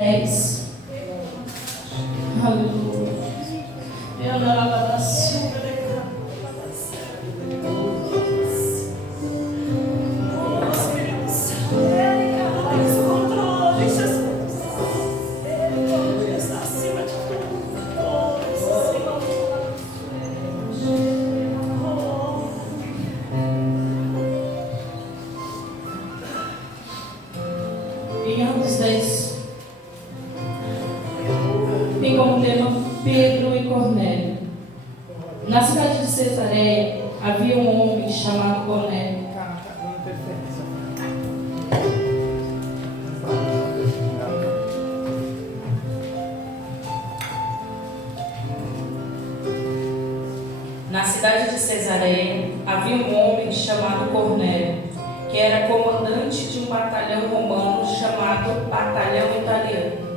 10. Aleluia. Em Atos 10 tem como tema Pedro e Cornélio. Na cidade de Cesareia havia um homem chamado Cornélio. Na cidade de Cesareia havia um homem chamado Cornélio, que era comandante de um batalhão romano chamado Batalhão Italiano.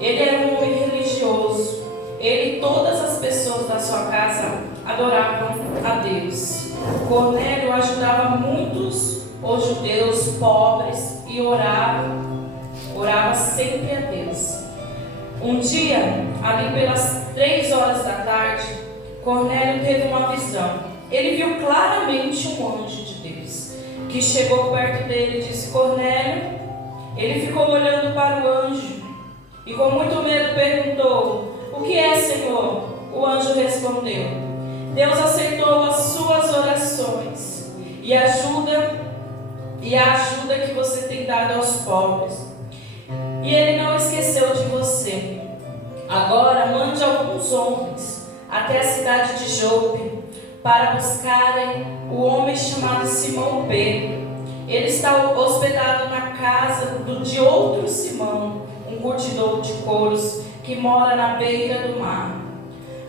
Ele era um homem religioso. Ele e todas as pessoas da sua casa adoravam a Deus. Cornélio ajudava muitos os judeus pobres e orava sempre a Deus. Um dia, ali pelas 3 horas da tarde, Cornélio teve uma visão. Ele viu claramente um anjo de Deus, que chegou perto dele e disse: Cornélio. Ele ficou olhando para o anjo e com muito medo perguntou: O que é, Senhor? O anjo respondeu: Deus aceitou as suas orações e a ajuda que você tem dado aos pobres. E ele não esqueceu de você. Agora mande alguns homens até a cidade de Jope para buscarem o homem chamado Simão Pedro. Ele está hospedado na casa de outro Simão, um curtidor de couros que mora na beira do mar.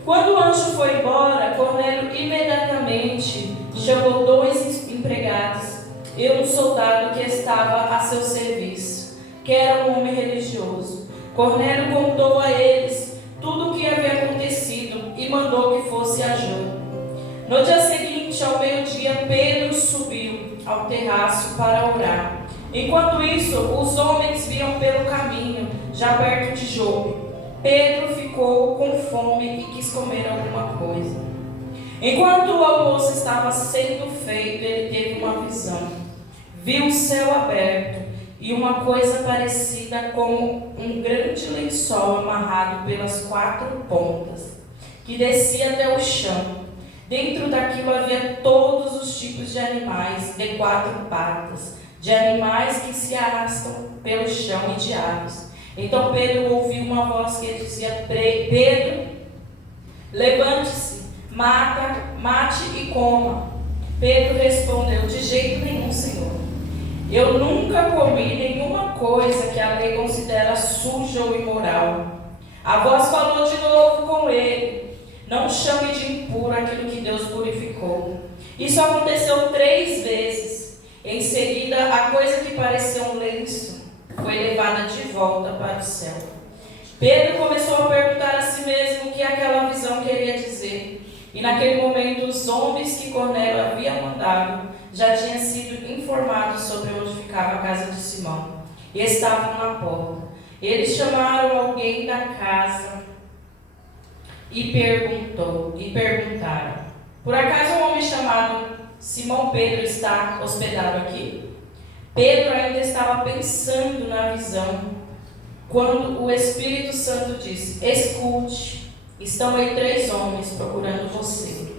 Quando o anjo foi embora, Cornélio imediatamente chamou 2 empregados e um soldado que estava a seu serviço, que era um homem religioso. Cornélio contou a eles tudo o que havia acontecido e mandou que fosse a Jope. No dia seguinte, ao meio-dia, Pedro subiu ao terraço para orar. Enquanto isso, os homens vinham pelo caminho, já perto de Jope. Pedro ficou com fome e quis comer alguma coisa. Enquanto o almoço estava sendo feito, ele teve uma visão. Viu o céu aberto e uma coisa parecida com um grande lençol amarrado pelas 4 pontas, que descia até o chão. Dentro daquilo havia todos os tipos de animais de 4 patas, de animais que se arrastam pelo chão e de aves. Então Pedro ouviu uma voz que dizia: Pedro, levante-se, mate e coma. Pedro respondeu: De jeito nenhum, Senhor. Eu nunca comi nenhuma coisa que a lei considera suja ou imoral. A voz falou de novo com ele: Não chame de impuro aquilo que Deus purificou. Isso aconteceu 3 vezes. Em seguida, a coisa que parecia um lenço foi levada de volta para o céu. Pedro começou a perguntar a si mesmo o que aquela visão queria dizer. E naquele momento, os homens que Cornélio havia mandado já tinham sido informados sobre onde ficava a casa de Simão e estavam na porta. Eles chamaram alguém da casa e perguntaram: Por acaso um homem chamado Simão Pedro está hospedado aqui? Pedro ainda estava pensando na visão quando o Espírito Santo disse: Escute, estão aí 3 homens procurando você.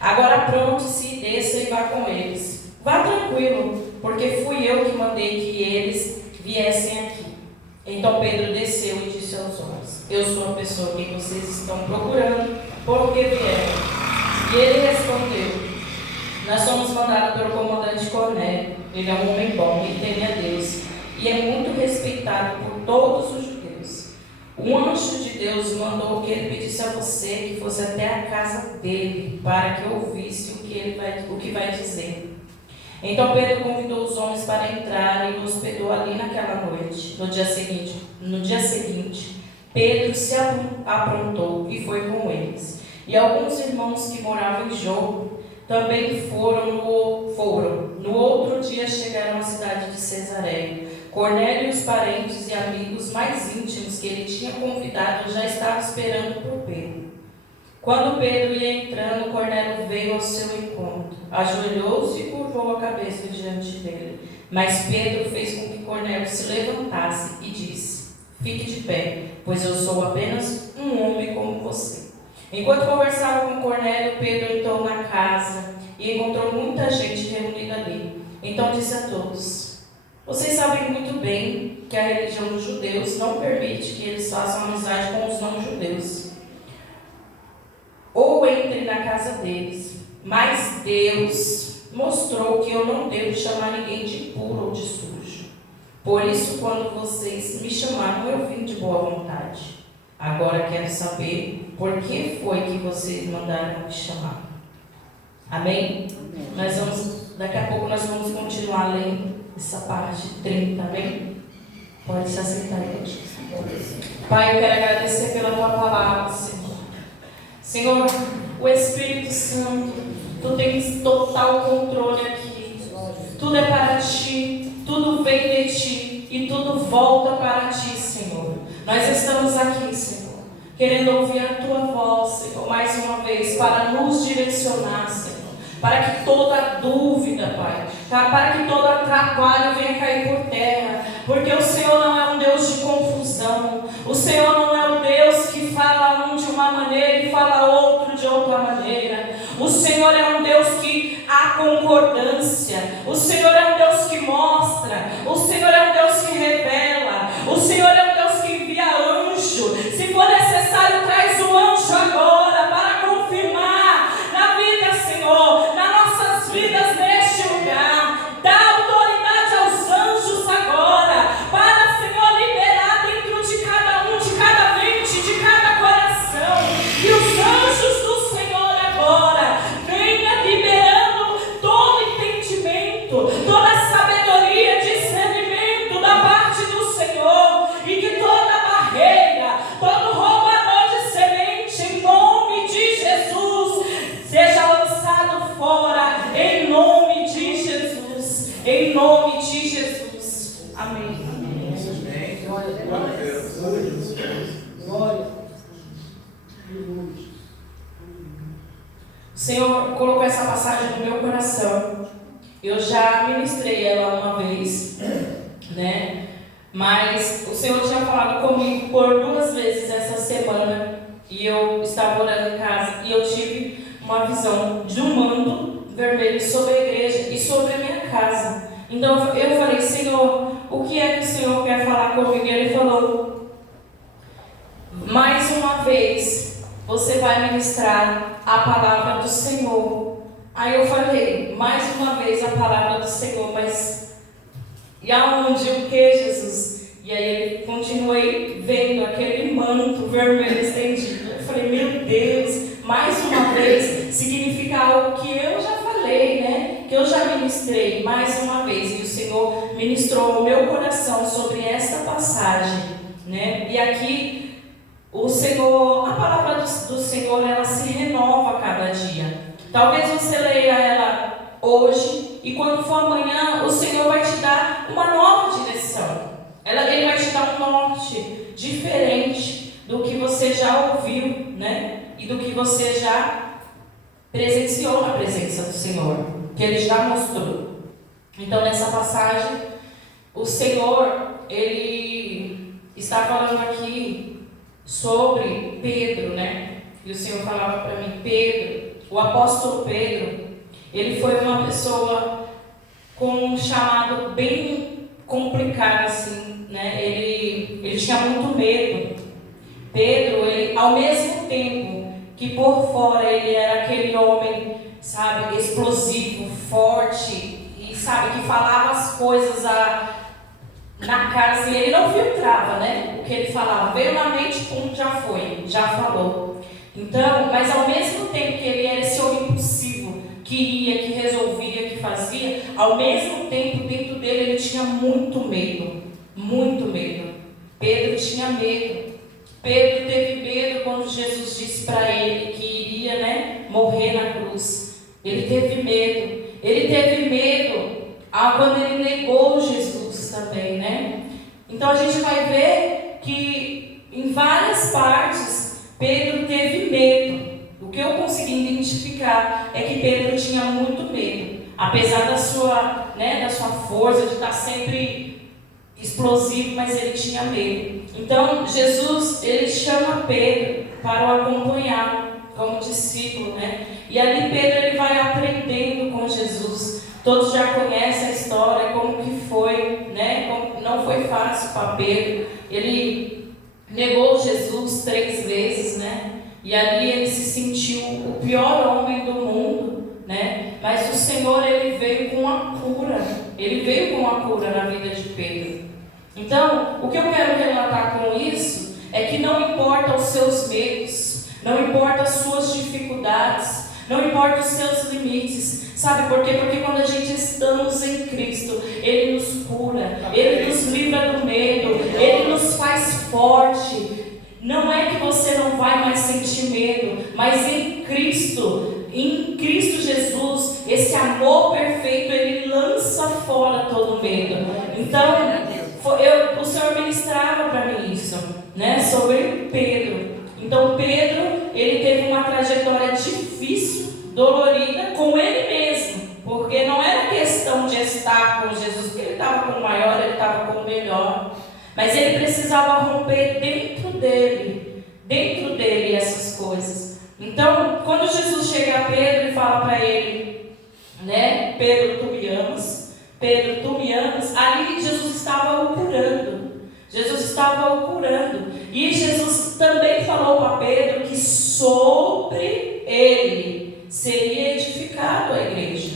Agora apronte-se, desça e vá com eles. Vá tranquilo, porque fui eu que mandei que eles viessem aqui. Então Pedro desceu e disse aos homens: Eu sou a pessoa que vocês estão procurando, porque vieram. E ele respondeu: Nós somos mandados pelo comandante Cornélio. Ele é um homem bom e teme a Deus, e é muito respeitado por todos os judeus. Um anjo de Deus mandou que ele pedisse a você que fosse até a casa dele, para que ouvisse o que vai dizer. Então Pedro convidou os homens para entrar e o hospedou ali naquela noite. No dia seguinte, Pedro se aprontou e foi com eles. E alguns irmãos que moravam em Jope também foram. No outro dia chegaram à cidade de Cesareia. Cornélio e os parentes e amigos mais íntimos que ele tinha convidado já estavam esperando por Pedro. Quando Pedro ia entrando, Cornélio veio ao seu encontro, ajoelhou-se e curvou a cabeça diante dele. Mas Pedro fez com que Cornélio se levantasse e disse: fique de pé, pois eu sou apenas um homem como você. Enquanto conversava com Cornélio, Pedro entrou na casa e encontrou muita gente reunida ali. Então disse a todos: vocês sabem muito bem que a religião dos judeus não permite que eles façam amizade com os não-judeus, ou entrem na casa deles. Mas Deus mostrou que eu não devo chamar ninguém de impuro ou de sujo. Por isso, quando vocês me chamaram, eu vim de boa vontade. Agora quero saber por que foi que vocês mandaram me chamar. Amém? Daqui a pouco nós vamos continuar lendo essa parte 30, amém? Pode se aceitar aí. Pai, eu quero agradecer pela tua palavra, Senhor. Senhor, o Espírito Santo, tu tens total controle aqui. Tudo é para ti, tudo vem de ti e tudo volta para ti, Senhor. Nós estamos aqui, Senhor, querendo ouvir a tua voz, Senhor, mais uma vez, para nos direcionar, Senhor. Para que toda dúvida, Pai, para que todo atrapalho venha cair por terra, porque o Senhor não é um Deus de confusão, o Senhor não é um Deus que fala um de uma maneira e fala outro de outra maneira. O Senhor é um Deus que há concordância, o Senhor é um Deus que mostra, o Senhor é um Deus que revela, o Senhor é um Deus que envia anjo. Se for necessário, traz o anjo agora para confirmar na vida, Senhor, nas nossas vidas neste lugar. Dá autoridade aos anjos agora, para, Senhor, liberar dentro de cada um, de cada mente, de cada coração. E os anjos do Senhor agora venha liberando todo entendimento, toda sabedoria, discernimento da parte do Senhor, e que toda barreira, todo roubador de semente, em nome de Jesus, seja lançado fora, em nome de Jesus, em nome de Jesus. Amém. O Senhor colocou essa passagem no meu coração. Eu já ministrei ela uma vez, né? Mas o Senhor tinha falado comigo por 2 vezes essa semana, e eu estava orando em casa, e eu tive uma visão de um manto vermelho sobre a igreja e sobre a minha casa. Então eu falei: Senhor, o que é que o Senhor quer falar comigo? E Ele falou: mais uma vez você vai ministrar a palavra do Senhor. Aí eu falei: mais uma vez a palavra do Senhor, mas e aonde? O que, Jesus? E aí ele continuei vendo aquele manto vermelho estendido. Eu falei: meu Deus, mais uma vez significa algo que eu já falei, né? Que eu já ministrei mais uma vez. E o Senhor ministrou ao meu coração sobre esta passagem, né? E aqui o Senhor, a palavra do Senhor, ela se renova a cada dia. Talvez você leia ela hoje, e quando for amanhã, o Senhor vai te dar uma nova direção. Ele vai te dar um norte diferente do que você já ouviu, né? E do que você já presenciou na presença do Senhor, que Ele já mostrou. Então, nessa passagem, o Senhor, Ele está falando aqui sobre Pedro, né? E o Senhor falava para mim: Pedro, o apóstolo Pedro, ele foi uma pessoa com um chamado bem complicado, assim, né? Ele tinha muito medo. Pedro, ele, ao mesmo tempo que por fora ele era aquele homem, sabe, explosivo, forte, e sabe, que falava as coisas na cara, assim, ele não filtrava, né? O que ele falava, veio na mente, pum, já foi, já falou. Então, mas ao mesmo tempo que ele era esse homem impulsivo, que ia, que resolvia, que fazia, ao mesmo tempo, dentro dele, ele tinha muito medo. Muito medo. Pedro tinha medo. Pedro teve medo quando Jesus disse para ele que iria, né, morrer na cruz. Ele teve medo. Ele teve medo quando ele negou Jesus também, né? Então a gente vai ver que Pedro teve medo. O que eu consegui identificar é que Pedro tinha muito medo. Apesar da sua força, de estar sempre explosivo, mas ele tinha medo. Então, Jesus, ele chama Pedro para o acompanhar como discípulo, né? E ali Pedro, ele vai aprendendo com Jesus. Todos já conhecem a história, como que foi, né? Como não foi fácil para Pedro. Ele negou Jesus 3 vezes, né? E ali ele se sentiu o pior homem do mundo, né? Mas o Senhor, ele veio com a cura. Ele veio com a cura na vida de Pedro. Então, o que eu quero relatar com isso é que não importa os seus medos, não importa as suas dificuldades, não importa os seus limites. Sabe por quê? Porque quando a gente estamos em Cristo, Ele nos cura, Ele nos livra do medo, Ele nos faz forte. Não é que você não vai mais sentir medo, mas em Cristo Jesus, esse amor perfeito, Ele lança fora todo medo. Então, o Senhor ministrava para mim isso, né? Sobre Pedro. Então, Pedro, ele teve uma trajetória difícil, dolorida, com ele mesmo. Porque não era questão de estar com Jesus, porque ele estava com o maior, ele estava com o melhor. Mas ele precisava romper dentro dele essas coisas. Então, quando Jesus chega a Pedro e fala para ele, né? Pedro, tu me amas? Pedro, tu me amas? Ali Jesus estava o curando. E Jesus também falou para Pedro que sobre ele seria edificado a igreja.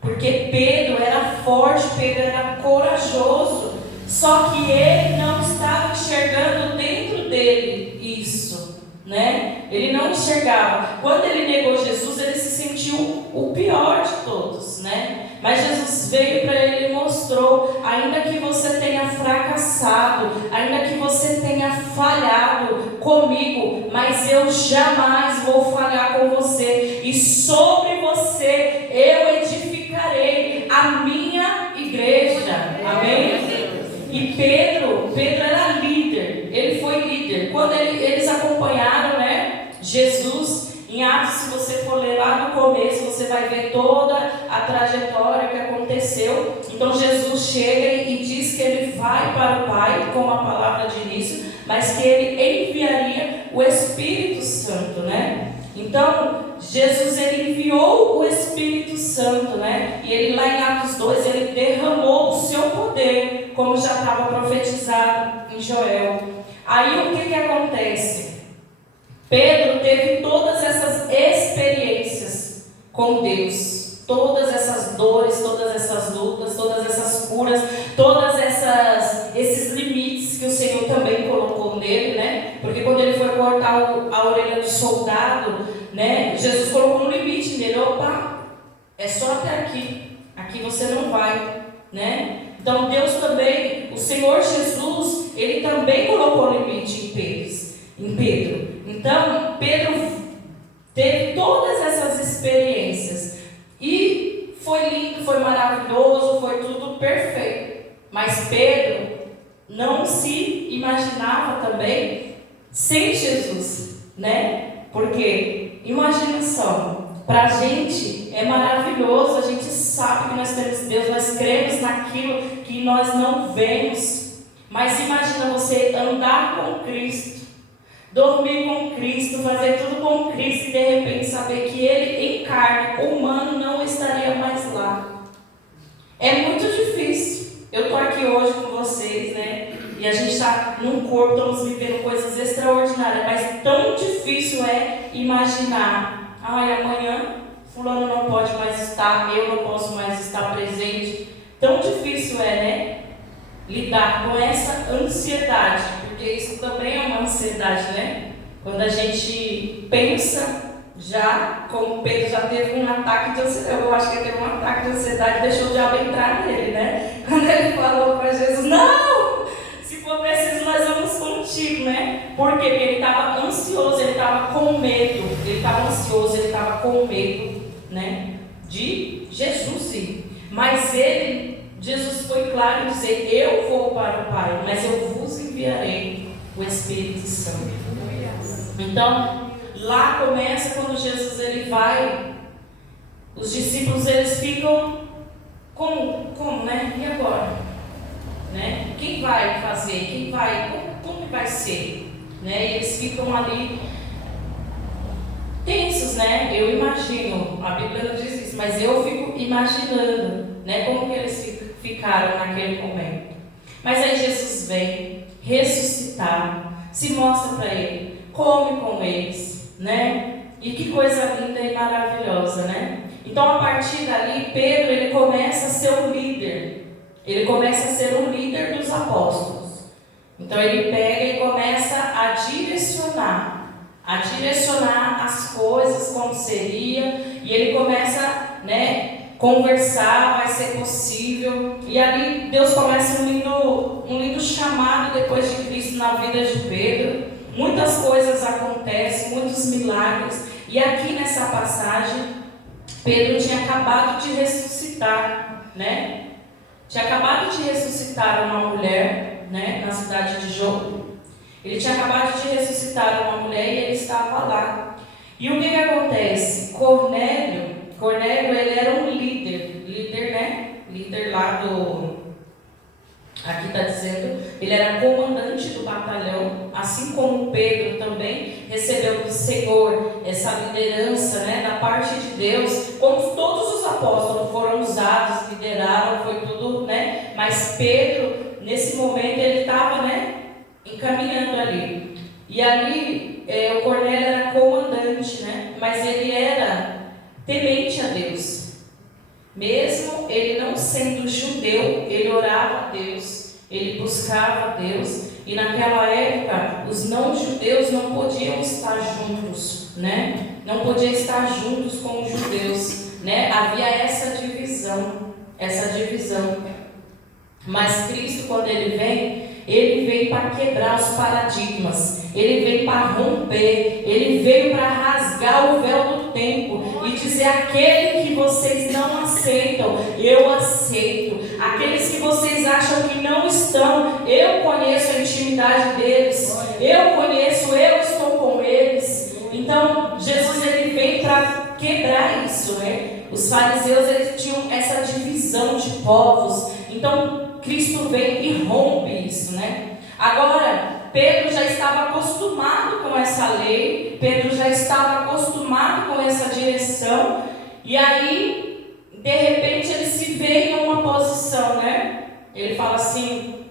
Porque Pedro era forte, Pedro era corajoso. Só que ele não estava enxergando dentro dele isso, né? Ele não enxergava. Quando ele negou Jesus, ele se sentiu o pior de todos, né? Mas Jesus veio para ele e mostrou: ainda que você tenha fracassado, ainda que você tenha falhado comigo, mas eu jamais vou falhar com você. E sobre você eu edificarei a minha igreja. Amém? E Pedro era líder, ele foi líder. Quando eles acompanharam, né, Jesus, em Atos, se você for ler lá no começo, você vai ver toda a trajetória que aconteceu. Então Jesus chega e diz que ele vai para o Pai, com a palavra de início, mas que ele enviaria o Espírito Santo, né? Então, Jesus, ele enviou o Espírito Santo, né? E ele lá em Atos 2, ele derramou o seu poder, como já estava profetizado em Joel. Aí o que acontece? Pedro teve todas essas experiências com Deus, todas essas dores, todas essas lutas, todas essas curas, esses limites que o Senhor também colocou nele, né? Porque quando ele foi cortar a orelha do soldado, né? Jesus colocou um limite nele: opa, é só até aqui, aqui você não vai, né? Então Deus também, o Senhor Jesus, ele também colocou limite em Pedro. Então Pedro teve todas essas experiências e foi lindo, foi maravilhoso, foi tudo perfeito. Mas Pedro não se imaginava também sem Jesus, né? Porque, imagina só, para a gente é maravilhoso, a gente sabe que nós temos Deus, nós cremos naquilo que nós não vemos. Mas imagina você andar com Cristo, dormir com Cristo, fazer tudo com Cristo e de repente saber que Ele em carne, humano, não estaria mais lá. É muito difícil. Eu estou aqui hoje com vocês, né? E a gente está num corpo, estamos vivendo coisas extraordinárias, mas tão difícil é imaginar: ai, amanhã fulano não pode mais estar, eu não posso mais estar presente. Tão difícil é, né? Lidar com essa ansiedade, porque isso também é uma ansiedade, né? Quando a gente pensa, já, como Pedro já teve um ataque de ansiedade, eu acho que ele teve um ataque de ansiedade, deixou o diabo entrar nele, né? Quando ele falou para Jesus: não! Se for preciso, nós vamos contigo, né? Por quê? Porque ele estava ansioso, ele estava com medo. Ele estava ansioso, ele estava com medo, né? De Jesus ir. Mas Jesus foi claro em dizer: eu vou para o Pai, mas eu vos enviarei o Espírito Santo. Então, lá começa quando Jesus ele vai, os discípulos eles ficam como, né? E agora? Né? Quem vai fazer? Quem vai? Como vai ser? Né? E eles ficam ali tensos, né? Eu imagino, a Bíblia não diz isso, mas eu fico imaginando, né? Como que eles ficaram naquele momento. Mas aí Jesus vem ressuscitar, se mostra para ele, come com eles, né? E que coisa linda e maravilhosa, né? Então, a partir dali, Pedro ele começa a ser um líder. Ele começa a ser um líder dos apóstolos. Então, ele pega e começa a direcionar as coisas como seria, e ele começa, né, conversar, vai ser possível, e ali Deus começa um lindo chamado depois de Cristo na vida de Pedro. Muitas coisas acontecem, muitos milagres, e aqui nessa passagem Pedro tinha acabado de ressuscitar, né? Tinha acabado de ressuscitar uma mulher, né, na cidade de Jope. Ele tinha acabado de ressuscitar uma mulher e ele estava lá. E o que acontece? Cornélio, ele era um líder, né? Líder lá aqui está dizendo, ele era comandante do batalhão, assim como Pedro também recebeu do Senhor essa liderança, né, da parte de Deus, como todos os apóstolos foram usados, lideraram, foi tudo, né? Mas Pedro, nesse momento, ele estava, né, encaminhando ali. E ali, o Cornélio era comandante, né? Mas ele era temente a Deus. Mesmo ele não sendo judeu, ele orava a Deus, ele buscava a Deus. E naquela época, os não-judeus não podiam estar juntos, né? Não podiam estar juntos com os judeus, né? Havia essa divisão. Mas Cristo, quando ele vem para quebrar os paradigmas, ele vem para romper, ele veio para rasgar o véu do tempo e dizer: aquele que vocês não aceitam, eu aceito. Aqueles que vocês acham que não estão, eu conheço a intimidade deles, eu estou com eles. Então Jesus ele vem para quebrar isso, né? Os fariseus eles tinham essa divisão de povos. Então Cristo vem e rompe isso, né? Agora, Pedro já estava acostumado com essa lei, Pedro já estava acostumado com essa direção, e aí, de repente, ele se vê em uma posição, né? Ele fala assim,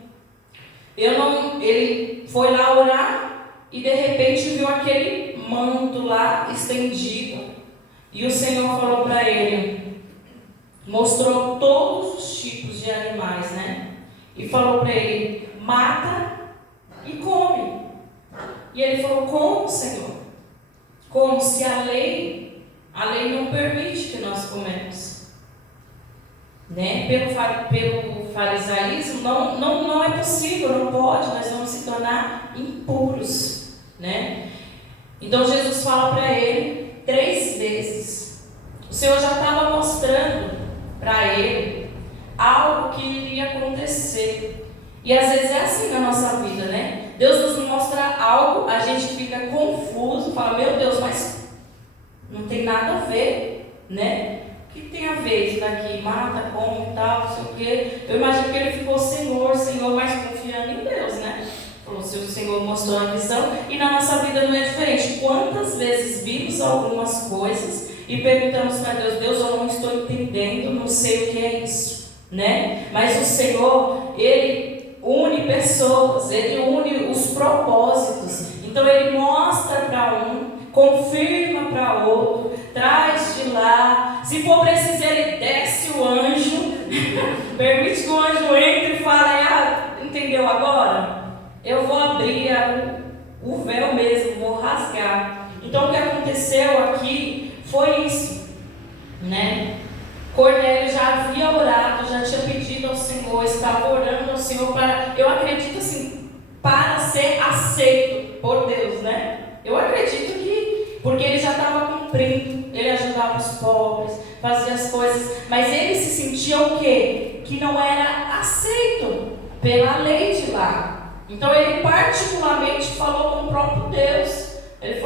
ele foi lá orar, e de repente viu aquele manto lá estendido, e o Senhor falou para ele, mostrou todos os tipos de animais, né? E falou para ele: mata e come. E ele falou: como, Senhor? Como? Se a lei não permite que nós comemos, né? Pelo farisaísmo não é possível, não pode, nós vamos se tornar impuros, né? Então Jesus fala para ele 3 vezes. O Senhor já estava mostrando para ele algo que iria acontecer. E às vezes é assim na nossa vida, né? Deus nos mostra algo, a gente fica confuso, fala: meu Deus, mas não tem nada a ver, né? O que tem a ver isso daqui? Mata, come e tal, não sei o quê. Eu imagino que ele ficou Senhor, mas confiando em Deus, né? Falou: se o Senhor mostrou a visão, e na nossa vida não é diferente. Quantas vezes vimos algumas coisas e perguntamos para Deus: Deus, eu não estou entendendo, não sei o que é isso, né? Mas o Senhor, Ele une pessoas, Ele une os propósitos. Então Ele mostra para um, confirma para outro, traz de lá. Se for preciso, Ele desce o anjo, permite que o anjo entre e fale: entendeu agora? Eu vou abrir o véu mesmo, vou rasgar. Então o que aconteceu aqui foi isso, né? Cornélio já havia orado, já tinha pedido ao Senhor, estava orando ao Senhor para, eu acredito assim, para ser aceito por Deus, né? Eu acredito que, porque ele já estava cumprindo, ele ajudava os pobres, fazia as coisas, mas ele se sentia o quê? Que não era aceito pela lei de lá. Então ele particularmente falou com o próprio Deus. Ele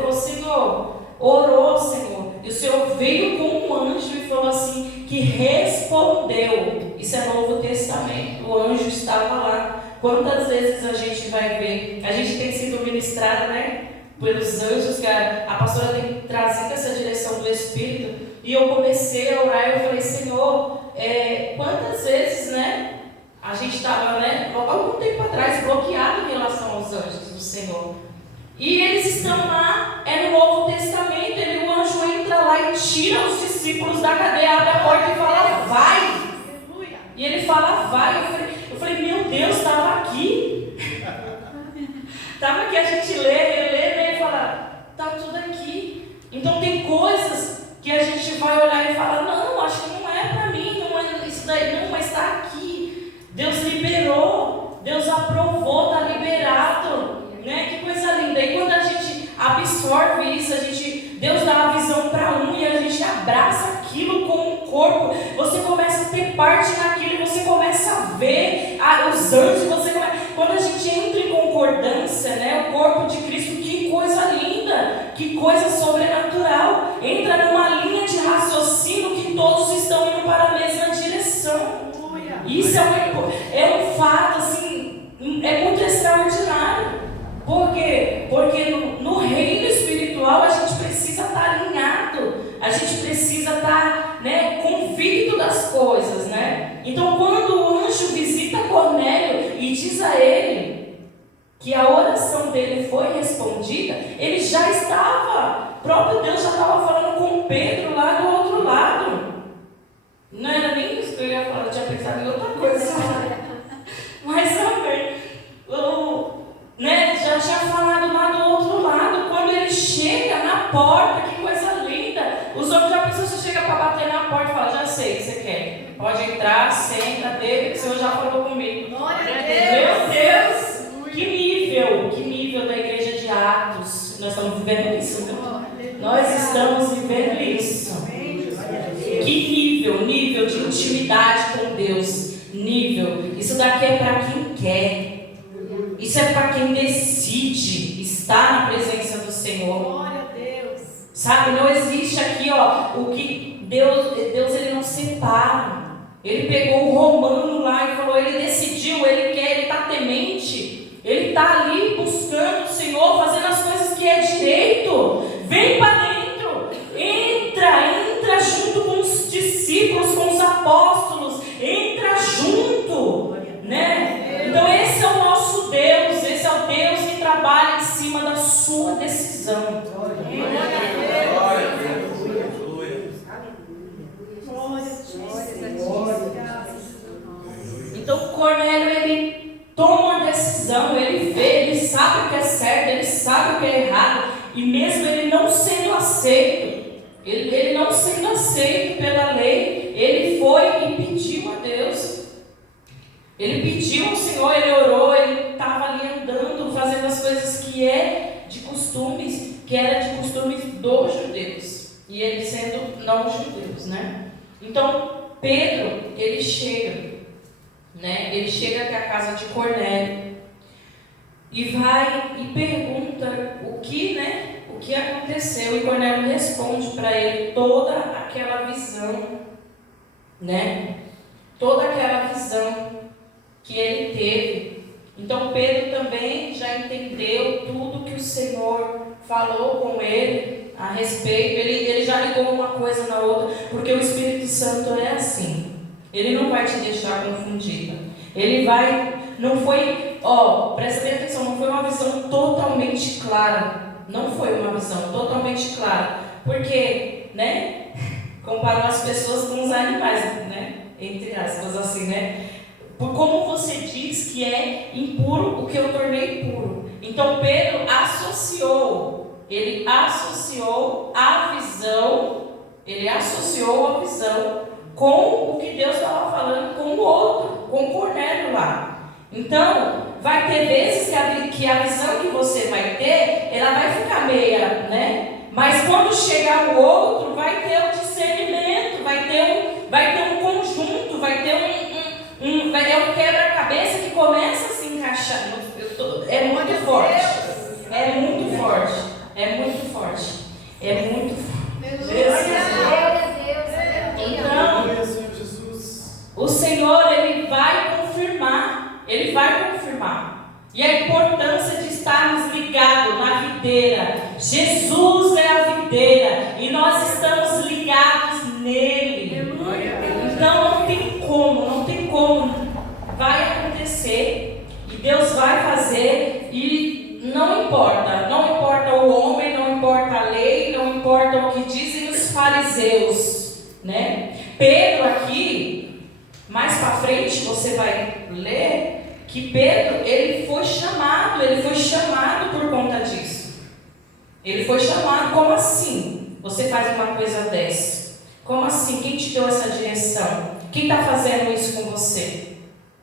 orou, Senhor, e o Senhor veio com um anjo e falou assim, que respondeu. Isso é Novo Testamento, o anjo estava lá. Quantas vezes a gente vai ver, a gente tem sido ministrado, né, pelos anjos, que a pastora tem trazido essa direção do Espírito, e eu comecei a orar, e eu falei, Senhor, quantas vezes, né, a gente estava, né, algum tempo atrás, bloqueado em relação aos anjos do Senhor. E eles estão lá, no Novo Testamento, o anjo entra lá e tira os discípulos da cadeia, abre a porta e fala, vai. E ele fala, vai. Eu falei, meu Deus, estava aqui. Estava aqui, a gente lê e fala, está tudo aqui. Então tem coisas que a gente vai olhar e falar, não, acho que não é para mim, não é isso daí, não, mas está aqui. Deus liberou, Deus aprovou, está liberado, né? Que coisa linda. E quando a gente absorve isso, Deus dá uma visão para e a gente abraça aquilo com o corpo, você começa a ter parte naquilo e você começa a ver os anjos, quando a gente entra em concordância, né? O corpo de Cristo, que coisa linda, que coisa sobrenatural, entra numa linha de raciocínio que todos estão indo para a mesma direção. Isso é um fato, assim, é muito extraordinário. Por quê? Porque no reino espiritual a gente precisa estar alinhado, a gente precisa estar, né, convicto das coisas, né? Então, quando o anjo visita Cornélio e diz a ele que a oração dele foi respondida, ele já estava, o próprio Deus já estava falando com Pedro lá do outro lado. Não era nem isso que eu ia falar, eu tinha pensado em outra coisa. Mas também, já tinha falado lá do outro lado. Quando ele chega na porta, que coisa linda. Os homens já pensam, você chega para bater na porta e fala, já sei o que você quer. Pode entrar, senta, dele, que o Senhor já falou comigo. Glória a Deus. Meu Deus, que nível da igreja de Atos. Nós estamos vivendo isso, meu? Nós estamos vivendo isso. Que nível de intimidade com Deus. Isso daqui é para quem quer. Isso é para quem decide estar na presença do Senhor. Glória a Deus. Sabe, não existe aqui, o que Deus ele não separa. Ele pegou o romano lá e falou, ele decidiu, ele quer, ele está temente. Ele está ali buscando o Senhor, fazendo as coisas que é direito. Vem para dentro. Entra junto com os discípulos, com os apóstolos. Entra junto, né? Então esse é o nosso Deus, esse é o Deus que trabalha em cima da sua decisão. Então Cornélio, ele toma uma decisão, ele vê, ele sabe o que é certo, ele sabe o que é errado, e mesmo ele não sendo aceito, ele não sendo aceito pela lei, ele foi e pediu a Deus. Ele pediu ao Senhor, ele orou, ele estava ali andando, fazendo as coisas que era de costumes dos judeus. E ele sendo não judeus, né? Então, Pedro, ele chega, né? Ele chega até a casa de Cornélio e vai e pergunta o que aconteceu. E Cornélio responde para ele toda aquela visão, né? Toda aquela visão que ele teve. Então Pedro também já entendeu tudo que o Senhor falou com ele a respeito. Ele já ligou uma coisa na outra, porque o Espírito Santo é assim. Ele não vai te deixar confundida. Ele vai, não foi, presta bem atenção, não foi uma visão totalmente clara. Não foi uma visão totalmente clara. Porque, né, comparou as pessoas com os animais, né, entre aspas, assim, né. Por como você diz que é impuro o que eu tornei puro. Então Pedro ele associou a visão com o que Deus estava falando com o outro, com o Cornélio lá. Então, vai ter vezes que a visão que você vai ter, ela vai ficar meia, né? Mas quando chegar o outro, vai ter o discernimento, vai ter um conjunto, vai ter um quebra-cabeça que começa a se encaixar. É muito forte. É muito forte. É muito forte. É muito Jesus é a videira e nós estamos ligados nele. Então não tem como. Vai acontecer e Deus vai fazer, e não importa o homem, não importa a lei, não importa o que dizem os fariseus, né? Pedro aqui, mais para frente você vai ler que Pedro, ele foi chamado por conta disso. Ele foi chamado. Como assim você faz uma coisa dessa? Como assim? Quem te deu essa direção? Quem está fazendo isso com você?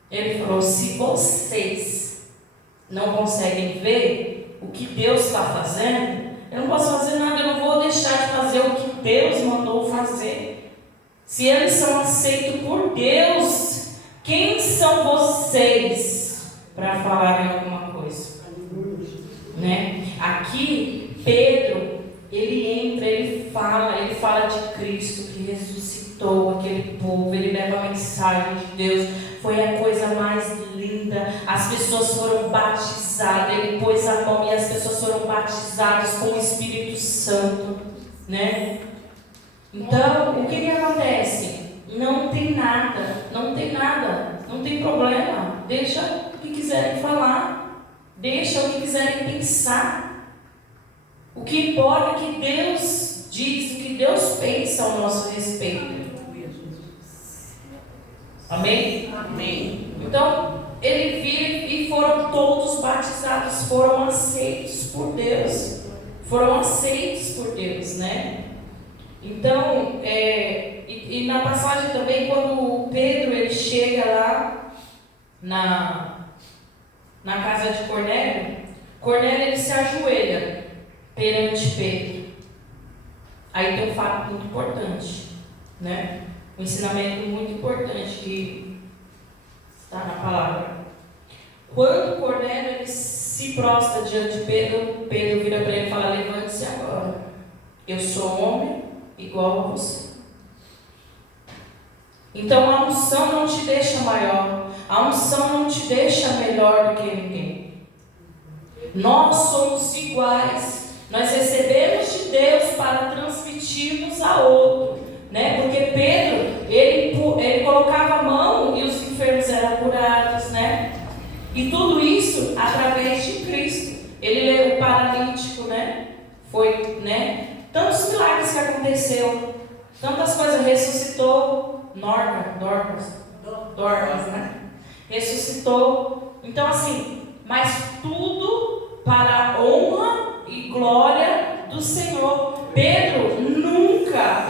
Ele falou: se vocês não conseguem ver o que Deus está fazendo, eu não posso fazer nada, eu não vou deixar de fazer o que Deus mandou fazer. Se eles são aceitos por Deus, quem são vocês para falarem alguma coisa? Né? Aqui, Pedro, ele entra, ele fala de Cristo que ressuscitou aquele povo, ele leva a mensagem de Deus. Foi a coisa mais linda. As pessoas foram batizadas, ele pôs a mão e as pessoas foram batizadas com o Espírito Santo, né? Então, o que acontece? Não tem nada, não tem problema. Deixa o que quiserem falar, deixa o que quiserem pensar. O que importa é que Deus diz, o que Deus pensa ao nosso respeito. Amém? Amém. Então, ele vira e foram todos batizados, foram aceitos por Deus. Foram aceitos por Deus, né? Então, e na passagem também, quando Pedro ele chega lá na casa de Cornélio, ele se ajoelha perante Pedro. Aí tem um fato muito importante, né? Um ensinamento muito importante que está na palavra. Quando Cornélio ele se prostra diante de Pedro, Pedro vira para ele e fala: levante-se agora, eu sou homem igual a você. Então a unção não te deixa maior, a unção não te deixa melhor do que ninguém. Nós somos iguais, nós recebemos de Deus para transmitirmos a outro, né? Porque Pedro, ele colocava a mão e os enfermos eram curados, né? E tudo isso através de Cristo. Ele leu o paralítico, né? Foi, né? Tantos milagres que aconteceu, tantas coisas, ressuscitou Dorcas, né? Ressuscitou. Então assim, mas tudo para a honra e glória do Senhor. Pedro nunca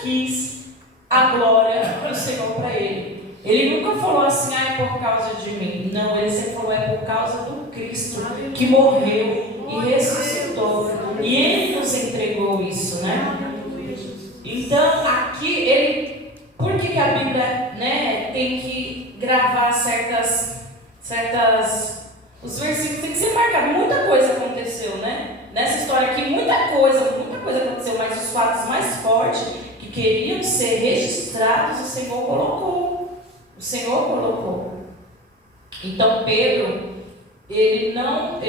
quis a glória do Senhor para ele. Ele nunca falou assim: é por causa de mim. Não, ele sempre falou: é por causa do Cristo que morreu e ressuscitou. E ele nos entregou isso, né? Então, aqui, por que a Bíblia, né, tem que gravar os versículos tem que ser marcados. Muita coisa aconteceu, né? Nessa história aqui, muita coisa aconteceu, mas os fatos mais fortes que queriam ser registrados, o Senhor colocou. Então Pedro, ele não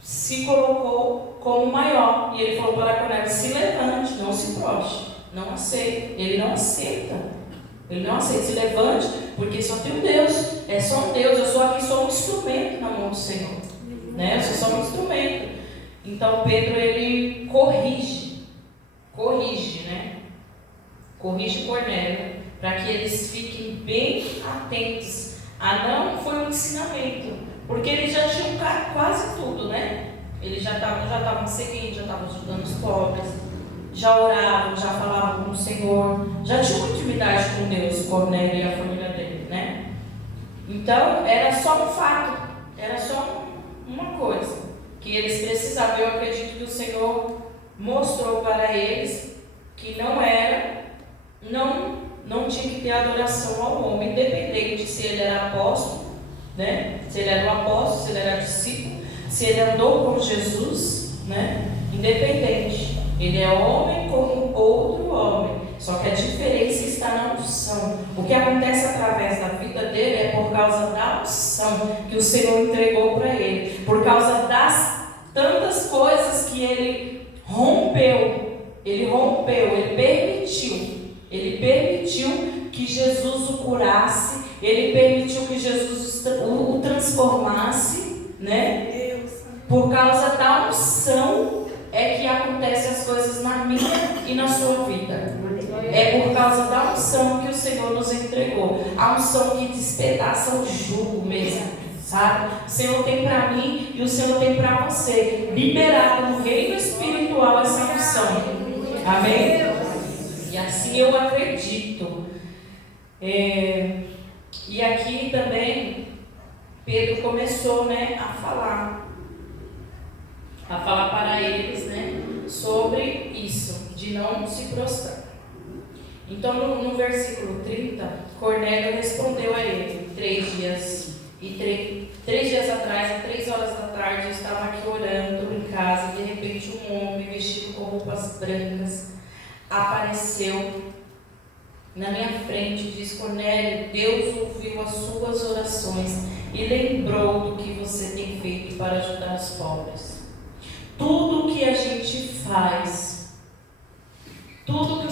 se colocou como maior, e ele falou para Cornélio: se levante, não se prostre, não aceita. Ele não aceita, se levante, porque só tem um Deus, é só um Deus, eu sou um instrumento na mão do Senhor, né? Eu sou só um instrumento. Então Pedro, ele corrige, né? Corrige Cornélio, para que eles fiquem bem atentos. Não foi um ensinamento, porque eles já tinham quase tudo, né? Eles já estavam seguindo, já estavam ajudando os pobres, já oravam, já falavam com o Senhor, já tinham uma intimidade com Deus, Cornélio e a família dele, né? Então, era só um fato, era só uma coisa que eles precisavam. Eu acredito que o Senhor mostrou para eles que não tinha que ter adoração ao homem, independente se ele era apóstolo, né? Se ele era um apóstolo, se ele era discípulo, se ele andou com Jesus, né? Independente. Ele é homem como outro homem. Só que a diferença está na unção. O que acontece através da vida vida dele é por causa da unção que o Senhor entregou para ele, por causa das tantas coisas que ele rompeu, ele permitiu que Jesus o curasse, ele permitiu que Jesus o transformasse, né? Por causa da unção é que acontecem as coisas na minha e na sua vida. É por causa da unção que o Senhor nos entregou. A unção que despedaça o jugo mesmo, sabe? O Senhor tem para mim e o Senhor tem para você. Liberado no reino espiritual essa unção. Amém? E assim eu acredito. E aqui também Pedro começou, né, a falar para eles, né, sobre isso, de não se prostrar. Então no versículo 30, Cornélio respondeu a ele: 3 dias atrás, às 3 horas da tarde, eu estava aqui orando em casa, e de repente um homem vestido com roupas brancas apareceu na minha frente. Diz Cornélio: Deus ouviu as suas orações e lembrou do que você tem feito para ajudar os pobres. Tudo que a gente faz, tudo que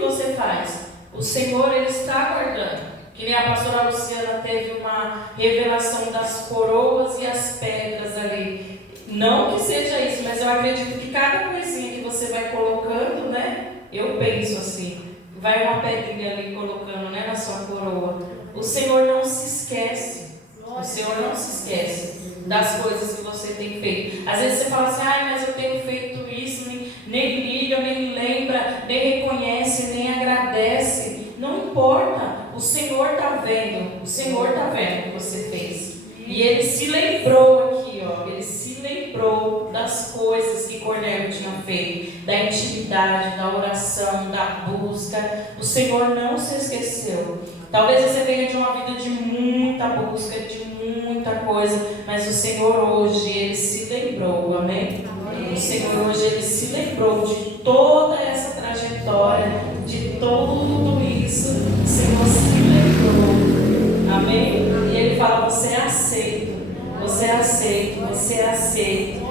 você faz, o Senhor ele está aguardando. Que nem a pastora Luciana teve uma revelação das coroas e as pedras ali. Não que seja isso, mas eu acredito que cada coisinha que você vai colocando, né? Eu penso assim, vai uma pedrinha ali colocando, né, na sua coroa. O Senhor não se esquece. O Senhor não se esquece das coisas que você tem feito. Às vezes você fala assim: mas eu tenho feito isso, nem liga, nem lembra, nem reconhece, nem agradece. Não importa, o Senhor está vendo. O Senhor está vendo o que você fez. E ele se lembrou aqui, ó. Ele se lembrou das coisas que Cornélio tinha feito, da intimidade, da oração, da busca. O Senhor não se esqueceu. Talvez você venha de uma vida de muita busca, de muita coisa, mas o Senhor hoje, ele se lembrou, amém? O Senhor hoje, ele se lembrou de toda essa trajetória, de tudo isso. O Senhor se lembrou, amém? E ele fala: você é aceito, você é aceito, você é aceito.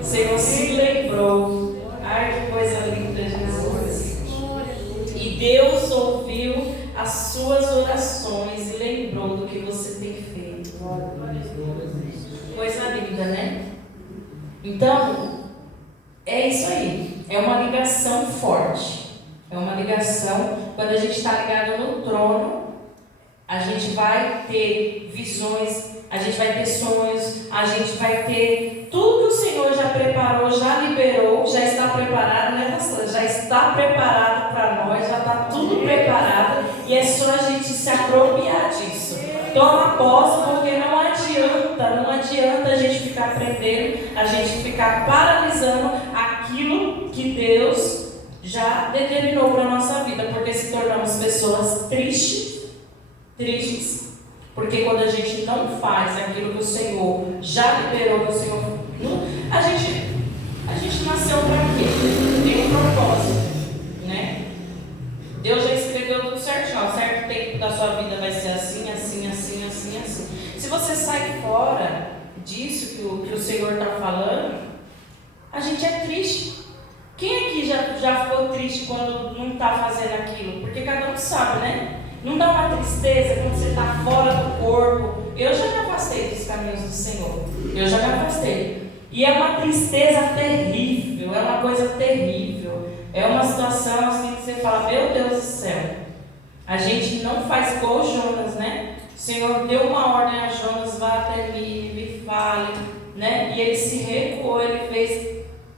O Senhor se lembrou. Ai, que coisa linda, Jesus. E Deus ouviu as suas orações e lembrou do que você tem feito. Coisa linda, né? Então, é isso aí. É uma ligação forte. É uma ligação. Quando a gente está ligado no trono, a gente vai ter visões, a gente vai ter sonhos, a gente vai ter tudo que o Senhor já preparou, já liberou, já está preparado, né, pastor? Já está preparado para nós, já está tudo preparado, e é só a gente se apropriar disso. Toma posse, porque não adianta a gente ficar aprendendo, a gente ficar paralisando aquilo que Deus já determinou para a nossa vida, porque se tornamos pessoas tristes, porque quando a gente não faz aquilo que o Senhor já liberou, que o Senhor, a gente nasceu para quê? Tem um propósito, né? Deus já escreveu tudo certinho, ó, certo tempo da sua vida vai ser assim, assim, assim, assim, assim. Se você sai fora disso que o Senhor está falando, a gente é triste. Quem aqui já ficou triste quando não está fazendo aquilo? Porque cada um sabe, né? Não dá uma tristeza quando você está fora do corpo. Eu já me afastei dos caminhos do Senhor. Eu já me afastei. E é uma tristeza terrível, é uma coisa terrível. É uma situação assim que você fala: meu Deus do céu. A gente não faz igual Jonas, né? O Senhor deu uma ordem a Jonas: vá até Nínive, fale, né? E ele se recuou,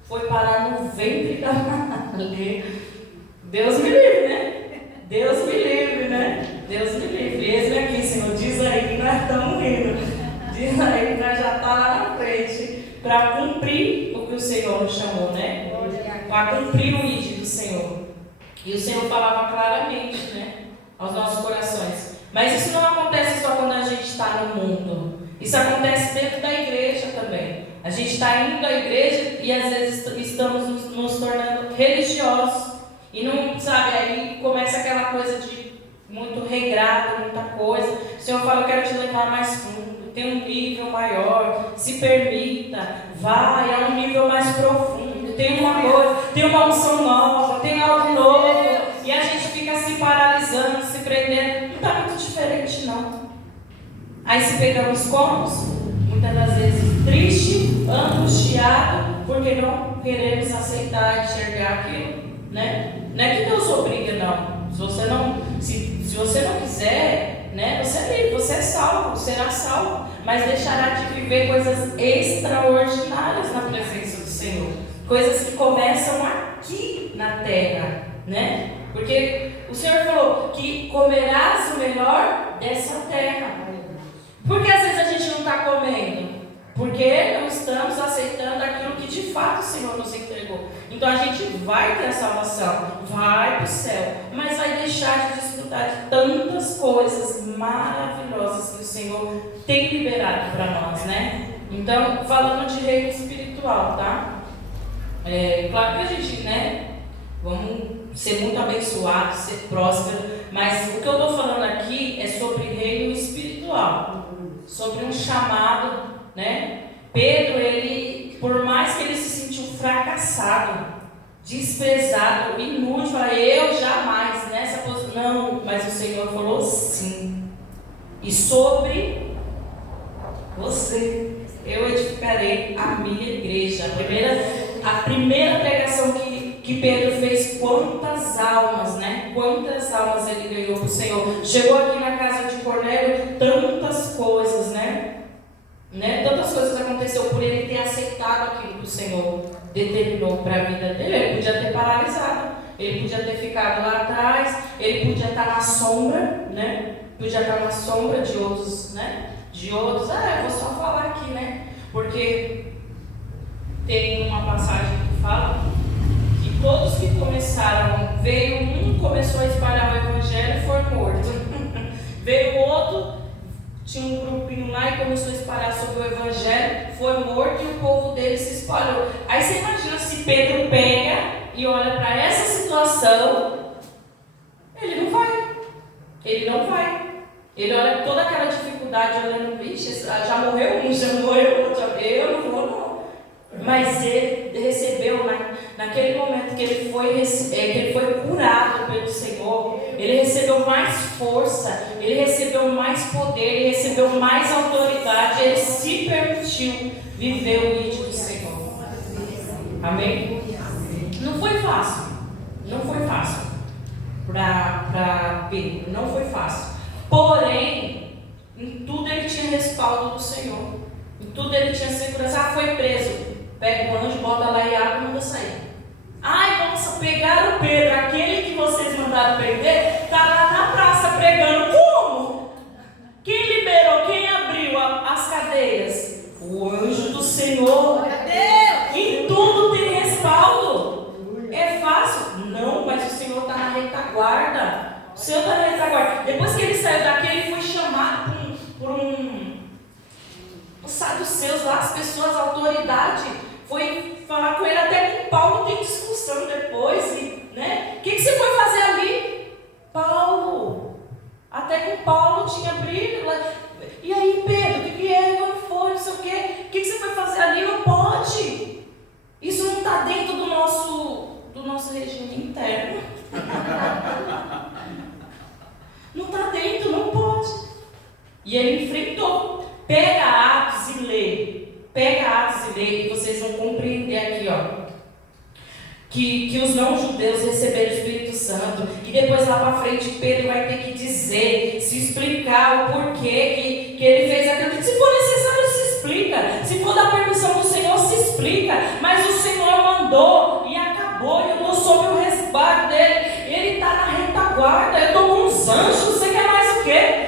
foi parar no ventre da maré. Deus me livre, né? Deus me livre, né? Deus me livre. Eis-me aqui, Senhor. Diz aí que nós estamos indo. Diz aí que nós já estamos lá na frente para cumprir o que o Senhor nos chamou, né? Para cumprir o ID do Senhor. E o Senhor falava claramente, né, aos nossos corações. Mas isso não acontece só quando a gente está no mundo. Isso acontece dentro da igreja também. A gente está indo à igreja e às vezes estamos nos tornando religiosos. E não, sabe, aí começa aquela coisa de muito regrado, muita coisa. O Senhor fala, eu quero te levar mais fundo, tem um nível maior, se permita, vai a um nível mais profundo, tem uma coisa, tem uma unção nova, tem algo novo, e a gente fica se paralisando, se prendendo, não está muito diferente não. Aí se pegamos como? Muitas das vezes triste, angustiado, porque não queremos aceitar, enxergar aquilo, né? Não é que Deus obriga, não. Se você não quiser, né? Você é livre, você é salvo, será salvo, mas deixará de viver coisas extraordinárias na presença do Senhor, coisas que começam aqui na terra, né? Porque o Senhor falou que comerás o melhor dessa terra. Por que às vezes a gente não está comendo? Porque não estamos aceitando aquilo que de fato o Senhor nos entregou. Então a gente vai ter a salvação, vai para o céu, mas vai deixar de desfrutar de tantas coisas maravilhosas que o Senhor tem liberado para nós, né? Então, falando de reino espiritual, tá? Claro que a gente, né? Vamos ser muito abençoados, ser prósperos, mas o que eu estou falando aqui é sobre reino espiritual, sobre um chamado, né? Pedro, ele, por mais que ele se sentiu fracassado, desprezado, inútil, falou, eu jamais nessa posição, não, mas o Senhor falou sim, e sobre você eu edificarei a minha igreja. A primeira pregação que Pedro fez, quantas almas, né? Quantas almas ele ganhou para o Senhor. Chegou aqui na casa de Cornélio, tantas coisas, né? Tantas coisas aconteceu por ele ter aceitado aquilo que o Senhor determinou para a vida dele. Ele podia ter paralisado, ele podia ter ficado lá atrás, ele podia estar na sombra, né? Podia estar na sombra de outros, né? Eu vou só falar aqui, né? Porque tem uma passagem que fala que todos que começaram, veio um, começou a espalhar o evangelho e foi morto. Veio outro, tinha um grupinho lá e começou a espalhar sobre o evangelho, foi morto e o povo dele se espalhou. Aí você imagina se Pedro pega e olha para essa situação, ele não vai. Ele olha toda aquela dificuldade, olhando, vixe, já morreu um, já morreu outro, eu não vou não. Mas ele recebeu, naquele momento que ele foi curado pelo Senhor, ele recebeu mais força, ele recebeu mais poder, ele recebeu mais autoridade, ele se permitiu viver o íntimo do Senhor. Amém? Não foi fácil para Pedro, não foi fácil. Porém, em tudo ele tinha respaldo do Senhor, em tudo ele tinha segurança. Foi preso, pega o anjo, bota lá e abre e manda sair. Ai, nossa, pegaram o Pedro, aquele que vocês mandaram prender, está lá na praça pregando. Como? Quem liberou, quem abriu as cadeias? O anjo do Senhor. Em tudo tem respaldo. É fácil? Não, mas o Senhor está na retaguarda. O Senhor está na retaguarda. Depois que ele saiu daqui, ele foi chamado por um saduceus lá, as pessoas, a autoridade, foi falar com ele, até com Paulo tem discussão depois, né? O que você foi fazer ali? Paulo, até com Paulo tinha briga. E aí, Pedro, o que é? Como foi? Não sei o quê. O que você foi fazer ali? Não pode. Isso não está dentro do nosso regime interno. Não está dentro, não pode. E ele enfrentou. Pega Atos e lê. E vocês vão compreender aqui, ó. Que os não-judeus receberam o Espírito Santo. E depois lá para frente Pedro vai ter que dizer, se explicar o porquê que ele fez aquilo. Se for necessário, se explica. Se for da permissão do Senhor, se explica. Mas o Senhor mandou e acabou. Eu estou sob o resguardo dele. Ele está na retaguarda. Eu estou com os anjos. Você quer mais o quê?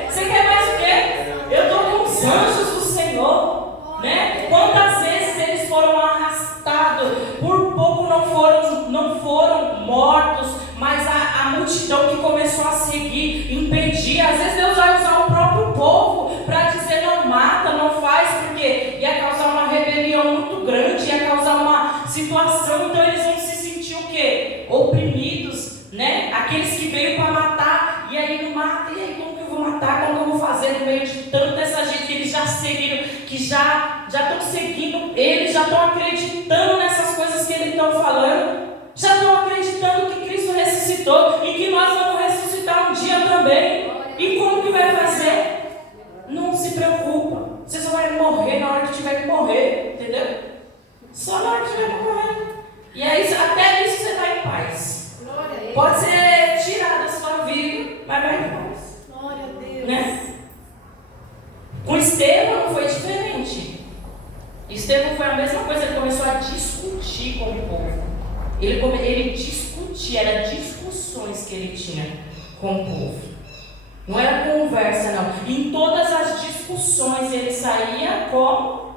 Eu estou com os anjos do Senhor, né? Quantas vezes eles foram arrastados, por pouco não foram mortos, mas a multidão que começou a seguir, impedir. Às vezes Deus vai usar o próprio povo para dizer não mata, não faz, porque ia causar uma rebelião muito grande, ia causar uma situação, então eles vão se sentir o quê? Oprimidos, né? Aqueles que veio para matar, e aí não mata meio de tanta essa gente que eles já seguiram, que já estão seguindo eles, já estão acreditando nessas coisas que eles estão falando, já estão acreditando que Cristo ressuscitou e que nós vamos ressuscitar um dia também. E como que vai fazer? Não se preocupa, você só vai morrer na hora que tiver que morrer, entendeu? Só na hora que tiver que morrer. E aí, até isso você vai em paz. Pode ser tirado da sua vida, mas vai em paz. Glória a Deus. Né? Com Estevão não foi diferente. Estevão foi a mesma coisa, ele começou a discutir com o povo. Ele discutia, eram discussões que ele tinha com o povo. Não era conversa, não. Em todas as discussões ele saía como?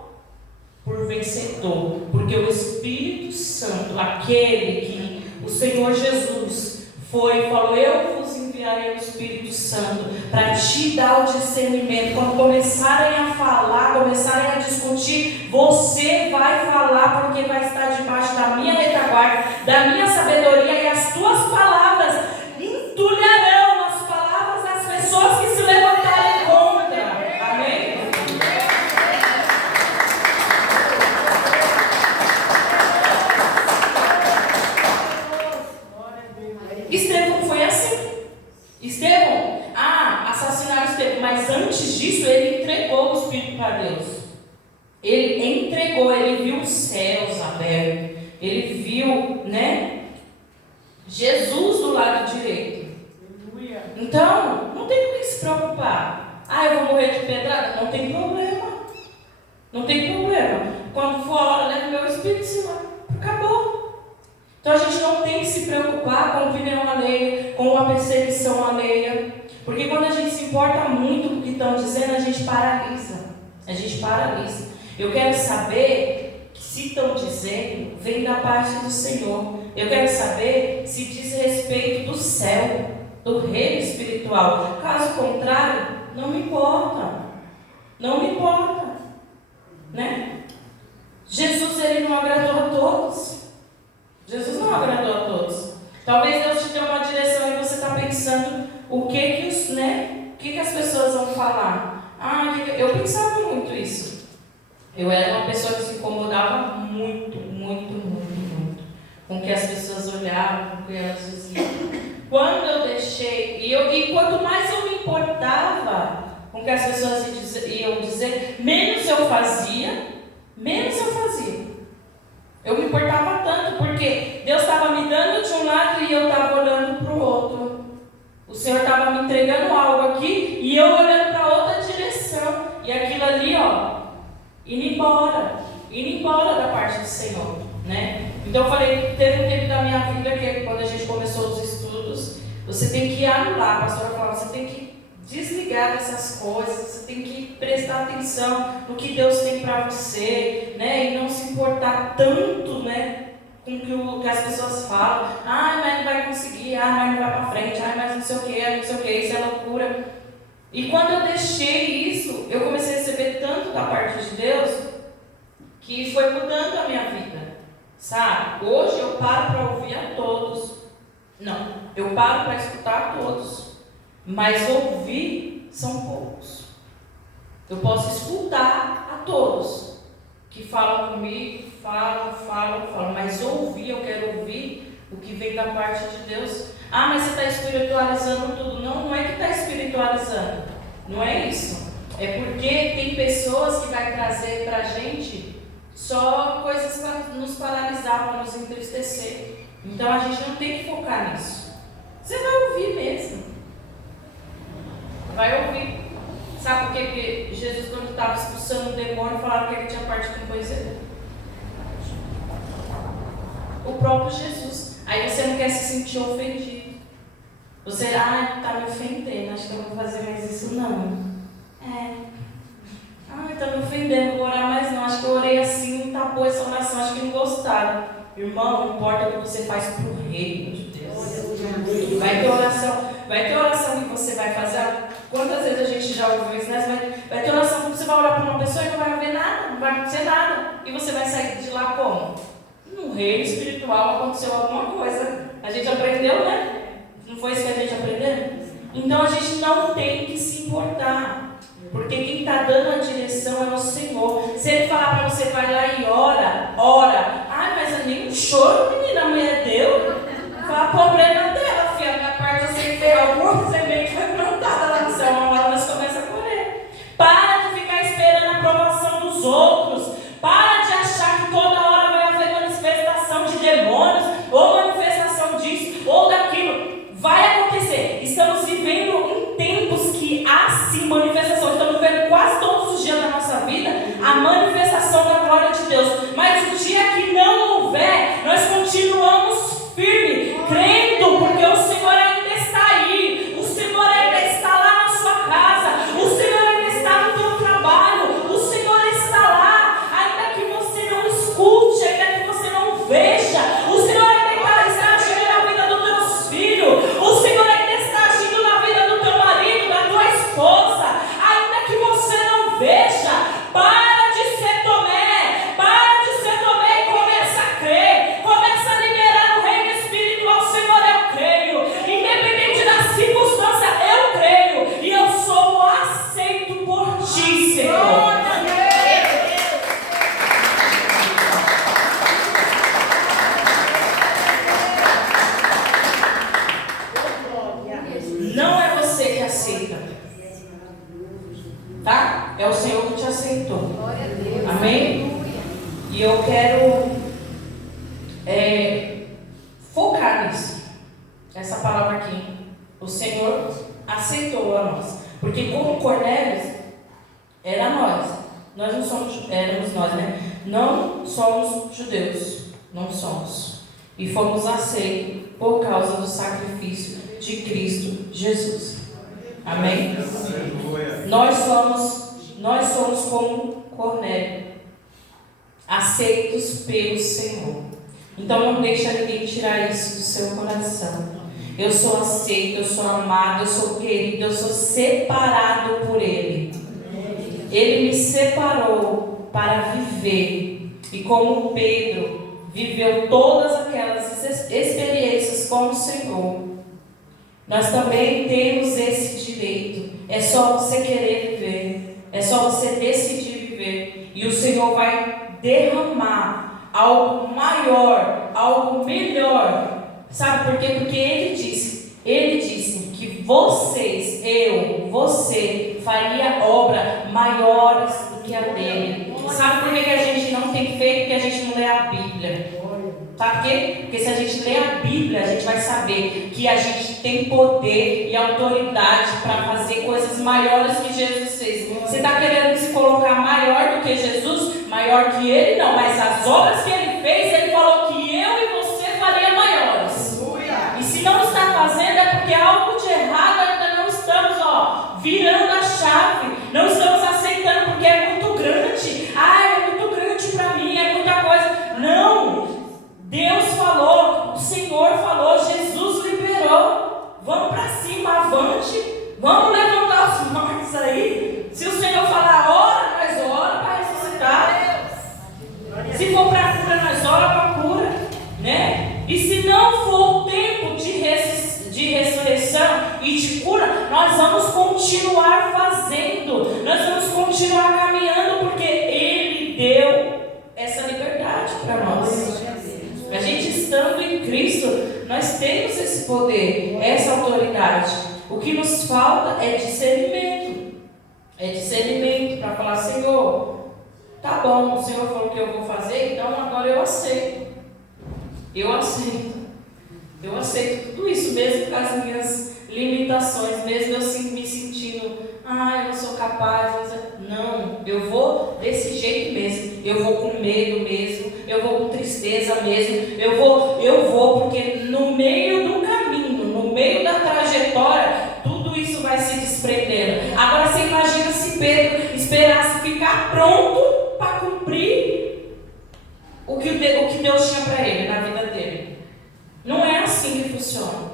Por vencedor. Porque o Espírito Santo, aquele que o Senhor Jesus foi e falou: eu vos enviarei o Espírito Santo para te dar o discernimento. Quando começarem a falar, começarem a discutir, você vai falar, porque vai estar debaixo da minha retaguarda, da minha sabedoria, e as tuas palavras entulharão as palavras das pessoas que se levantarem contra. Amém? Estevão foi assim. Estevão, assassinaram Estevão, mas antes disso ele entregou o Espírito para Deus. Ele entregou, ele viu os céus abertos, ele viu, Jesus do lado direito. Então, não tem por que se preocupar. Eu vou morrer de pedrada? Não tem problema. Não tem problema. Quando for a hora, leva o meu Espírito Santo. Acabou. Então a gente não tem que se preocupar com a opinião alheia, com a perseguição alheia. Porque quando a gente se importa muito com o que estão dizendo, a gente paralisa. A gente paralisa. Eu quero saber que se estão dizendo, vem da parte do Senhor. Eu quero saber se diz respeito do céu, do reino espiritual. Caso contrário, não me importa. Não me importa. Jesus, ele não agradou a todos. Jesus não agradou a todos. Talvez Deus te dê uma direção e você está pensando o que as pessoas vão falar. Eu pensava muito isso. Eu era uma pessoa que se incomodava muito com o que as pessoas olhavam, com o que elas diziam. Quando eu deixei, e quanto mais eu me importava com o que as pessoas iam dizer, menos eu fazia. Eu me importava tanto, porque Deus estava me dando de um lado e eu estava olhando para o outro. O Senhor estava me entregando algo aqui e eu olhando para outra direção. E aquilo ali, indo embora da parte do Senhor, Então eu falei, teve um tempo da minha vida que quando a gente começou os estudos, você tem que anular, a pastora falava, você tem que desligar dessas coisas, você tem que prestar atenção no que Deus tem para você, e não se importar tanto, com o que as pessoas falam. Mas não vai conseguir, mas não vai para frente, mas não sei o que, isso é loucura. E quando eu deixei isso, eu comecei a receber tanto da parte de Deus, que foi mudando a minha vida, sabe? Hoje eu paro para ouvir a todos. Não, eu paro para escutar a todos. Mas ouvir são poucos. Eu posso escutar a todos que falam comigo, falam, mas ouvir, eu quero ouvir o que vem da parte de Deus. Mas você está espiritualizando tudo. Não é que está espiritualizando, não é isso. É porque tem pessoas que vai trazer para a gente só coisas para nos paralisar, para nos entristecer. Então a gente não tem que focar nisso. Você vai ouvir mesmo. Vai ouvir. Sabe por que Jesus, quando estava expulsando o demônio, falava que ele tinha parte com coisa? O próprio Jesus. Aí você não quer se sentir ofendido. Você, está me ofendendo, acho que eu não vou fazer mais isso não. Está me ofendendo, vou orar mais não. Acho que eu orei assim, não tapou essa oração, acho que não gostaram. Irmão, não importa o que você faz para o reino de Deus. Vai ter oração que você vai fazer. Quantas vezes a gente já ouviu isso, Vai ter oração que você vai orar para uma pessoa e não vai haver nada, não vai acontecer nada. E você vai sair de lá como? No reino espiritual aconteceu alguma coisa. A gente aprendeu, Não foi isso que a gente aprendeu? Então a gente não tem que se importar. Porque quem está dando a direção é o Senhor. Se Ele falar para você, vai lá e ora, ora. Ai, mas nem um choro, menina, a mulher deu. Fala, problema dela, filha. Na parte você fez alguma semente foi plantada lá no céu. Uma hora nós começamos a correr. Para de ficar esperando a aprovação dos outros. Para de achar que toda hora vai haver manifestação de demônios, ou manifestação disso, ou daquilo. Vai acontecer. Estamos vivendo em tempos que há sim manifestação. Estamos vendo quase todos os dias da nossa vida a manifestação da glória de Deus. Mas o dia que não houver, nós continuamos firmes, crendo, porque o Senhor ainda está aí. O Senhor ainda está lá na sua casa. O Senhor ainda está no teu trabalho. O Senhor está lá. Ainda que você não escute, ainda que você não veja, o Senhor ainda está agindo na vida dos teus filhos. O Senhor ainda está agindo na vida do teu marido, da tua esposa. Ainda que você não veja, para de ser Tomé. Para de ser Tomé e começa a crer. Começa a liberar o reino espiritual. Senhor, eu creio. Independente da circunstância, eu creio. E eu sou aceito por ti, Senhor. Não é você que aceita, tá? É o Senhor que te aceitou. Amém? E eu quero focar nisso. Essa palavra aqui. O Senhor aceitou a nós. Porque como Cornélio, era nós. Nós não somos, éramos nós, né? Não somos judeus. Não somos. E fomos aceitos por causa do sacrifício de Cristo Jesus. Amém? Nós somos como Cornélio, aceitos pelo Senhor. Então não deixa ninguém tirar isso do seu coração. Eu sou aceito, eu sou amado, eu sou querido, eu sou separado por Ele. Ele me separou para viver. E como Pedro viveu todas aquelas experiências com o Senhor, nós também temos esse direito. É só você querer viver. É só você decidir viver. E o Senhor vai derramar algo maior, algo melhor. Sabe por quê? Porque Ele disse que você faria obras maiores do que a dele. Sabe por que a gente não tem feito? Porque a gente não lê a Bíblia. Sabe por quê? Porque se a gente ler a Bíblia, a gente vai saber que a gente tem poder e autoridade para fazer coisas maiores que Jesus fez. Você está querendo se colocar maior do que Jesus? Maior que Ele? Não, mas as obras que Ele fez, Ele falou que eu e você faria maiores. E se não está fazendo, é porque algo de errado ainda não estamos virando a chave. Não estamos aceitando porque é muito grande. É muito grande para mim, é muita coisa. Não! Deus falou, o Senhor falou, Jesus liberou. Vamos para cima, avante. Vamos levantar os mortos aí. Se o Senhor falar, ora, nós ora para ressuscitar. Se for para cura, nós ora para cura, né? E se não for o tempo de ressurreição e de cura, nós vamos continuar fazendo. Nós vamos continuar caminhando, porque Ele deu essa liberdade para nós. A gente estando em Cristo, nós temos esse poder, essa autoridade. O que nos falta é discernimento. É discernimento para falar, Senhor, tá bom, o Senhor falou que eu vou fazer, então agora eu aceito. Eu aceito. Eu aceito tudo isso, mesmo com as minhas limitações, mesmo eu me sentindo, eu não sou capaz. Não, eu vou desse jeito mesmo. Eu vou com medo mesmo. Eu vou com tristeza mesmo. Eu vou porque no meio do caminho, no meio da trajetória, tudo isso vai se desprendendo. Agora você imagina se Pedro esperasse ficar pronto para cumprir o que Deus tinha para ele na vida dele. Não é assim que funciona.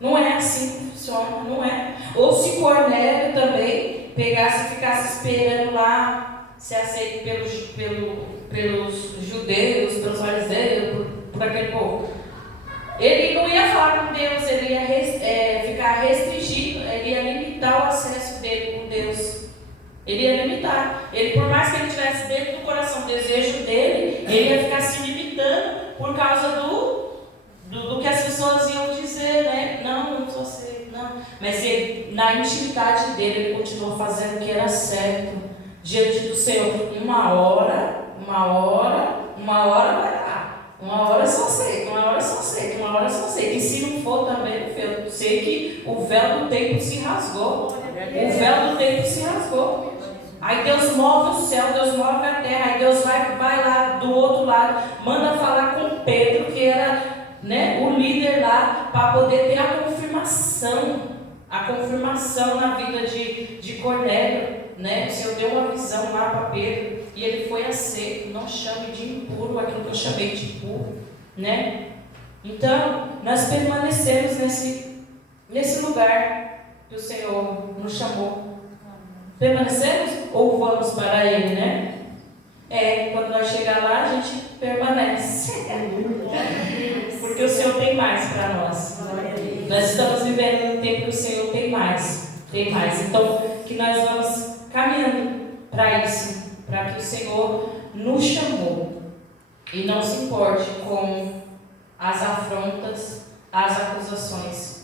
Não é assim que funciona, não é. Ou se Cornélio também pegasse e ficasse esperando lá ser aceito pelos judeus, pelos fariseus, por aquele povo. Ele não ia falar com Deus, ele ia ficar restringido, ele ia limitar o acesso dele com Deus. Ele ia limitar. Ele, por mais que ele tivesse dentro do coração o desejo dele, ele ia ficar se limitando por causa do que as pessoas iam dizer, né? Não sou aceito, não. Mas ele, na intimidade dele, ele continuou fazendo o que era certo diante do Senhor. Uma hora vai lá. Uma hora só aceito. E se não for também, eu sei que o véu do templo se rasgou. Aí Deus move o céu, Deus move a terra, aí Deus vai lá do outro lado, manda falar com Pedro, que era, né, o líder lá, para poder ter a confirmação na vida de Cornélio, né? O Senhor deu uma visão lá para Pedro e ele foi aceito. Não chame de impuro aquilo que eu chamei de impuro, né? Então, nós permanecemos nesse lugar que o Senhor nos chamou. Permanecemos ou vamos para Ele, né? Quando nós chegar lá, a gente permanece. Porque o Senhor tem mais para nós. Nós estamos vivendo um tempo que o Senhor tem mais. Então, que nós vamos caminhando para isso, para que o Senhor nos chamou e não se importe com as afrontas, as acusações.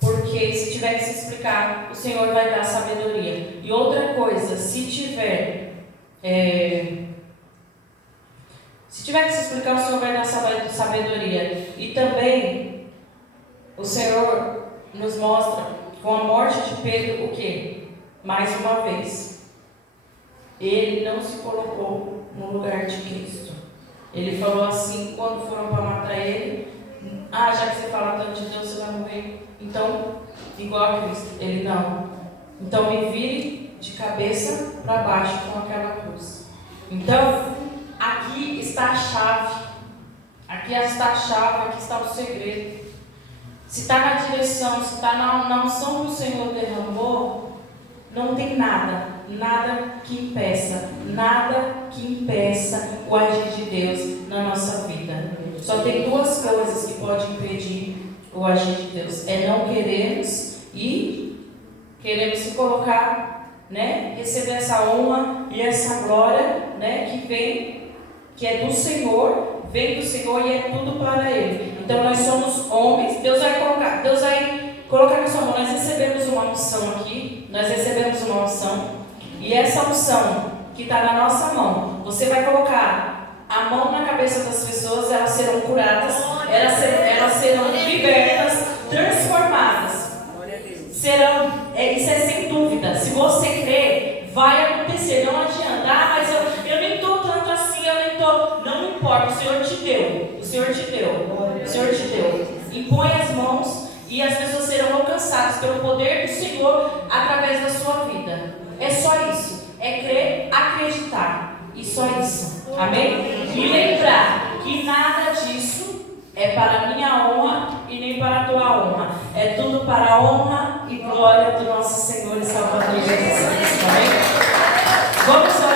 Porque se tiver que se explicar, o Senhor vai dar sabedoria. E outra coisa, se tiver que se explicar, o Senhor vai dar sabedoria. E também o Senhor nos mostra com a morte de Pedro o quê? Mais uma vez, ele não se colocou no lugar de Cristo. Ele falou assim, quando foram para matar ele: já que você fala tanto de Deus, você vai morrer. Então, igual a Cristo. Ele não. Então, me vire de cabeça para baixo com aquela cruz. Então, aqui está a chave. Aqui está o segredo. Se está na direção, se está na unção que o Senhor derramou, não tem nada que impeça o agir de Deus na nossa vida. Só tem duas coisas que podem impedir o agir de Deus: é não queremos e queremos se colocar, né, receber essa honra e essa glória, né, que é do Senhor, vem do Senhor e é tudo para Ele. Então nós somos homens. Deus vai colocar na sua mão. Nós recebemos uma unção aqui, e essa unção que está na nossa mão, você vai colocar a mão na cabeça das pessoas, elas serão curadas, elas serão libertas, transformadas. Isso é sem dúvida. Se você crer, vai acontecer. Não adianta. Mas eu nem estou tanto assim, não importa, o Senhor te deu. Impõe as mãos e as pessoas serão alcançadas pelo poder do Senhor através da sua vida. É só isso. É crer, acreditar. E só isso. Amém? E lembrar que nada disso é para a minha honra e nem para a tua honra. É tudo para a honra e glória do nosso Senhor e Salvador Jesus Cristo. Amém? Vamos orar.